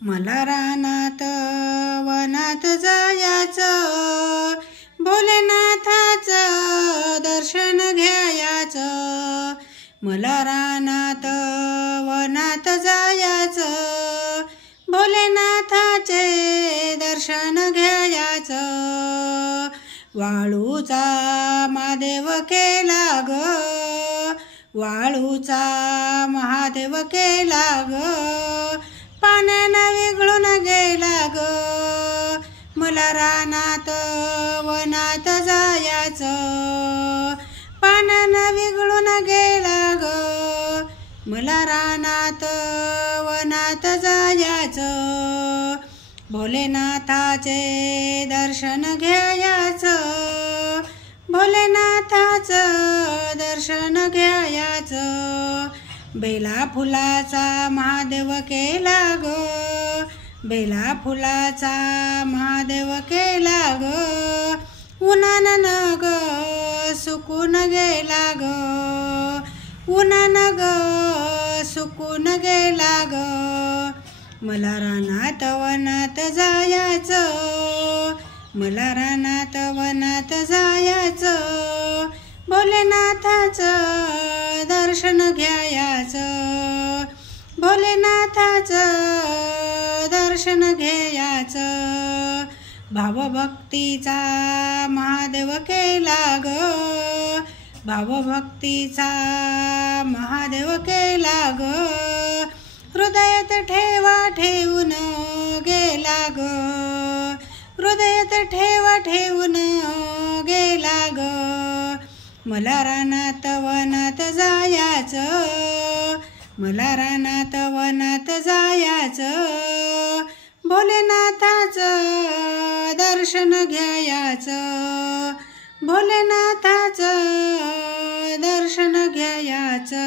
मला रानात वनात जायाचं, भोलेनाथाचं दर्शन घ्यायाचं. मला रानात वनात जायाचं, भोलेनाथाचे दर्शन घ्यायाचं. वाळूचा महादेव केला ग, वाळूचा महादेव केला ग, पाण्यानं विघळून गेला ग. मला रानात वनात जायाचं, पाण्यानं विघळून गेला ग. मला रानात वनात जायाचं, भोलेनाथाचे दर्शन घ्यायाचं, भोलेनाथाचं दर्शन घ्यायाचं. बेला फुलाचा महादेव केला ग, बेला फुलाचा महादेव केला ग, उन्हानं ग सुकून गेला ग, उन्हानं ग सुकून गेला ग. मला रानात वनात जायाचं, मला रानात वनात जायाचं, भोलेनाथाचं दर्शन घ्यायाचं, भोलेनाथाचं दर्शन घ्यायाचं. भावभक्तीचा महादेव केला ग, भावभक्तीचा महादेव केला ग, हृदयात ठेवा ठेवून गेला ग, हृदयात ठेवा ठेवून गेला ग. मला रानात वनात जायाचं, मला रानात वनात जायाचं, भोलेनाथाचं दर्शन घ्यायाचं, भोलेनाथाचं दर्शन घ्यायाचं.